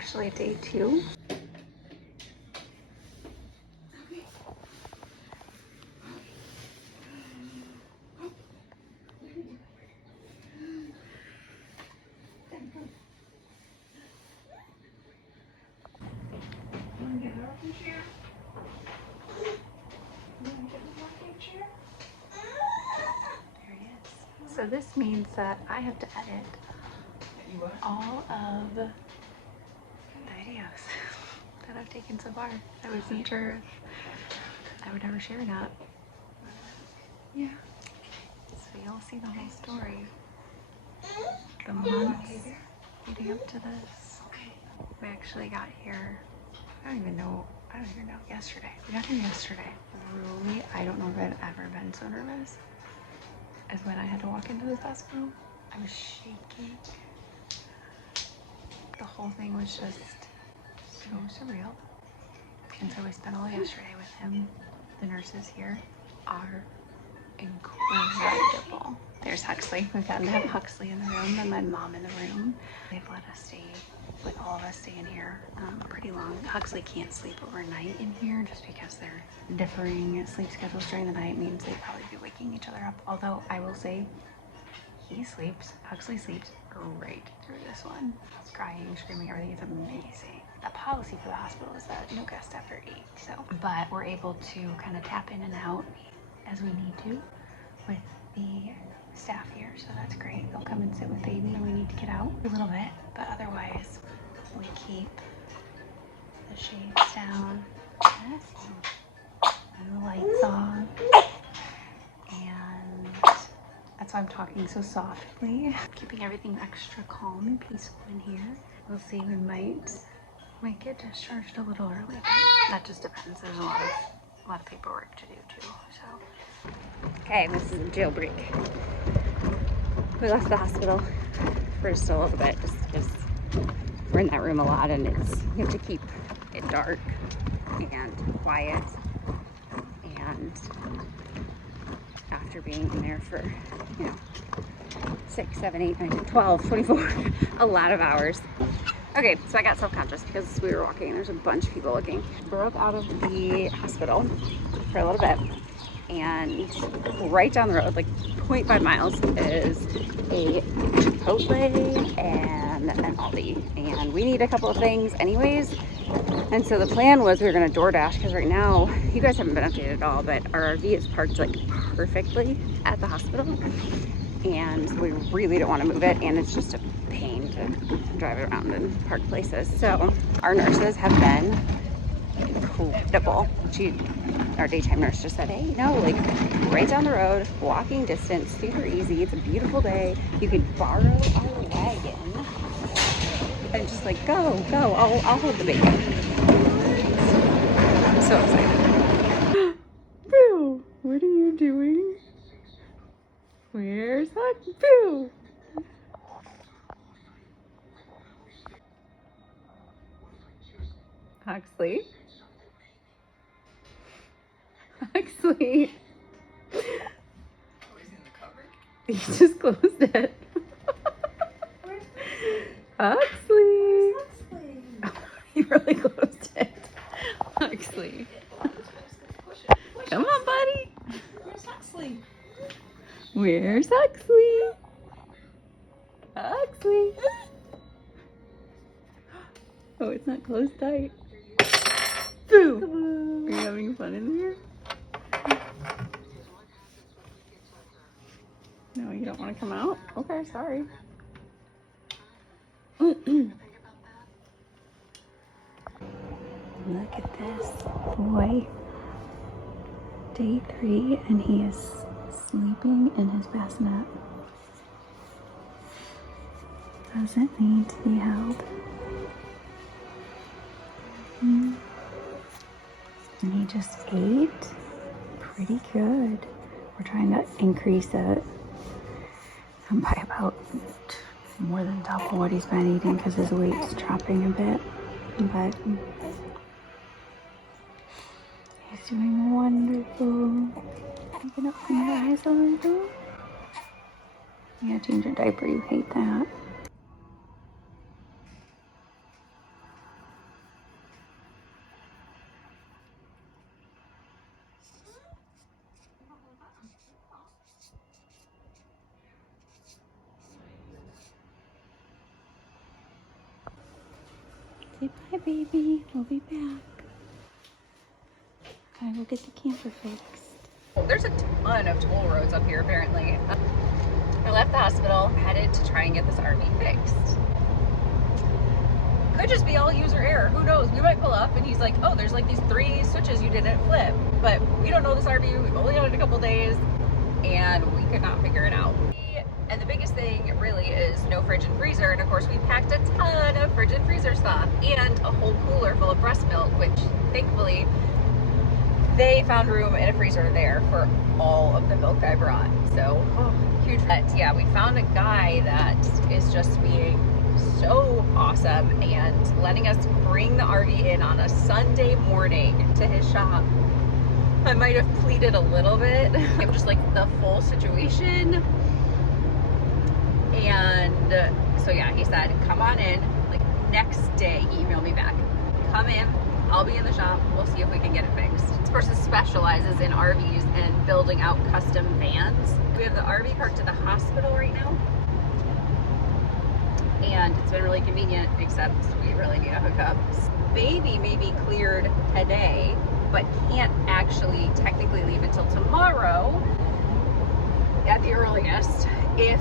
actually day 2. So this means that I have to edit all of the videos that I've taken so far. I wasn't sure if I would ever share that. Yeah. So you'll see the whole story. The months leading up to this. We actually got here, I don't even know, yesterday. We got here yesterday. Really, I don't know if I've ever been so nervous as when I had to walk into this hospital. I was shaking. The whole thing was just so surreal. And so we spent all yesterday with him. The nurses here are incredible. There's Huxley. We've gotten to have Huxley in the room and my mom in the room. They've let us stay, like all of us stay in here pretty long. Huxley can't sleep overnight in here just because they're differing sleep schedules during the night. Means they'd probably be waking each other up. Although I will say, Huxley sleeps right through this one. Crying, screaming, everything is amazing. The policy for the hospital is that no guests after 8, so. But we're able to kind of tap in and out as we need to with the staff here, so that's great. They'll come and sit with baby when we need to get out a little bit, but otherwise we keep the shades down and the lights on, and that's why I'm talking so softly. Keeping everything extra calm and peaceful in here. We'll see, we might get discharged a little early, but that just depends. There's a lot of paperwork to do too, so. Okay, this is a jailbreak. We left the hospital for just a little bit, just because we're in that room a lot, and you have to keep it dark and quiet. And after being in there for, 6, 7, 8, 9, 10, 12, 24, a lot of hours. Okay, so I got self-conscious because we were walking and there's a bunch of people looking. Broke out of the hospital for a little bit, and right down the road, like 0.5 miles, is a Chipotle and an Aldi. And we need a couple of things anyways. And so the plan was we were gonna DoorDash, because right now, you guys haven't been updated at all, but our RV is parked like perfectly at the hospital. And we really don't want to move it, and it's just a pain to drive it around and park places. So our nurses have been incredible. Our daytime nurse just said, hey, like right down the road, walking distance, super easy. It's a beautiful day. You could borrow our wagon and just like go. I'll hold the baby. I'm so excited. Boo, what are you doing? Where's Huxley? Boo! Huxley? Huxley? He just closed it. Huxley! He really closed it. Huxley. Come on, buddy. Where's Huxley? Where's Huxley? Huxley. Oh, it's not closed tight. Boo! Are you having fun in here? No, you don't want to come out? Okay, sorry. Look at this boy. Day 3, and he is sleeping in his bassinet. Doesn't need to be held. And he just ate pretty good. We're trying to increase it by about more than double what he's been eating because his weight's dropping a bit. But he's doing wonderful. You can open your eyes a little. Yeah, change your diaper. You hate that. Say bye, baby. We'll be back. I will get the camper fixed. There's a ton of toll roads up here, apparently. I left the hospital, headed to try and get this RV fixed. Could just be all user error. Who knows? We might pull up and he's like, oh, there's like these 3 switches you didn't flip. But we don't know this RV. We've only had it a couple days and we could not figure it out. And the biggest thing really is no fridge and freezer. And of course we packed a ton of fridge and freezer stuff and a whole cooler full of breast milk, which thankfully they found room in a freezer there for all of the milk I brought. So huge. But yeah, we found a guy that is just being so awesome and letting us bring the RV in on a Sunday morning to his shop. I might have pleaded a little bit. I'm just like the full situation. And so yeah, he said, come on in, like next day, email me back. Come in, I'll be in the shop, we'll see if we can get it fixed. This person specializes in RVs and building out custom vans. We have the RV parked to the hospital right now. And it's been really convenient, except we really need a hookup. Baby may be cleared today, but can't actually technically leave until tomorrow at the earliest if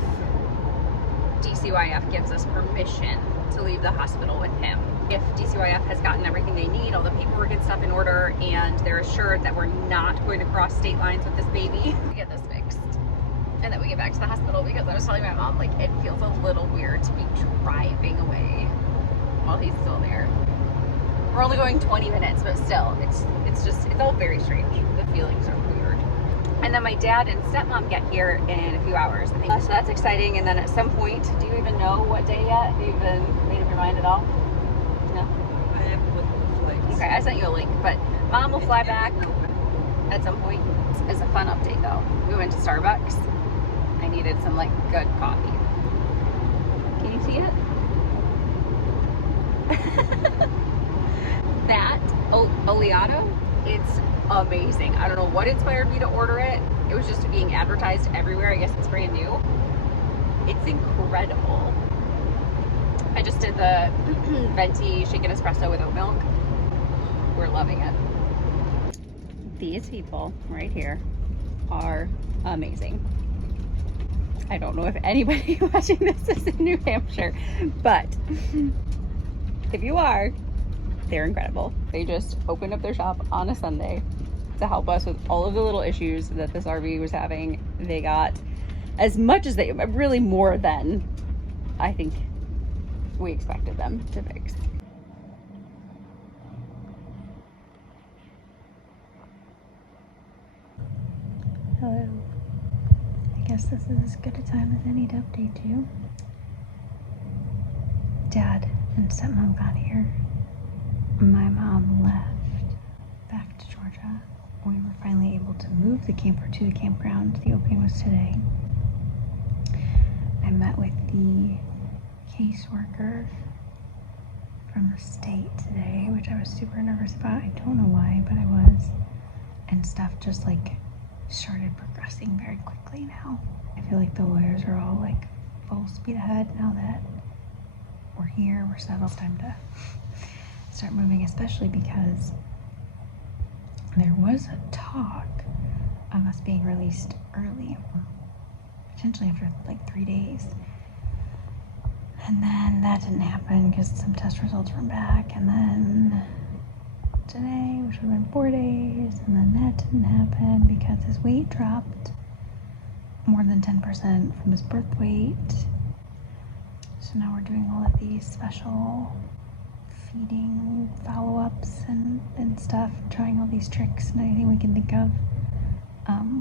DCYF gives us permission to leave the hospital with him. If DCYF has gotten everything they need, all the paperwork and stuff in order, and they're assured that we're not going to cross state lines with this baby, we get this fixed. And then we get back to the hospital, because I was telling my mom, like, it feels a little weird to be driving away while he's still there. We're only going 20 minutes, but still, it's all very strange. The feelings are weird. And then my dad and stepmom get here in a few hours, I think. So that's exciting. And then at some point, do you even know what day yet? Have you even made up your mind at all? No? I haven't looked at the flights. Okay, I sent you a link, but mom will fly back at some point. It's a fun update though. We went to Starbucks. I needed some like good coffee. Can you see it? That Oleato, it's amazing. I don't know what inspired me to order it. It was just being advertised everywhere. I guess it's brand new. It's incredible. I just did the venti shaken espresso with oat milk. We're loving it. These people right here are amazing. I don't know if anybody watching this is in New Hampshire, but if you are, they're incredible. They just opened up their shop on a Sunday to help us with all of the little issues that this RV was having. They got as much as they, really more than I think we expected them to fix. Hello. I guess this is as good a time as any to update you. Dad and stepmom got here. My mom left back to Georgia. We were finally able to move the camper to the campground. The opening was today. I met with the caseworker from the state today, which I was super nervous about. I don't know why, but I was. And stuff just like started progressing very quickly now. I feel like the lawyers are all like full speed ahead now that we're here, we're settled. It's time to start moving, especially because there was a talk of us being released early, potentially after like 3 days. And then that didn't happen because some test results were back, and then today, which would have been 4 days, and then that didn't happen because his weight dropped more than 10% from his birth weight. So now we're doing all of these special feeding follow-ups and stuff, trying all these tricks and anything we can think of.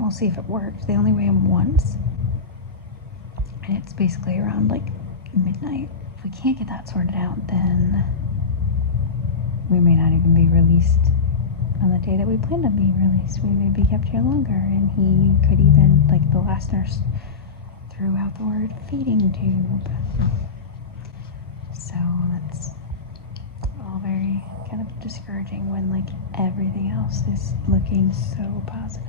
We'll see if it works. They only weigh him once, and it's basically around like midnight. If we can't get that sorted out, then we may not even be released on the day that we planned on being released. We may be kept here longer, and he could even, like the last nurse threw out the word feeding tube. So that's all very kind of discouraging when like everything else is looking so positive.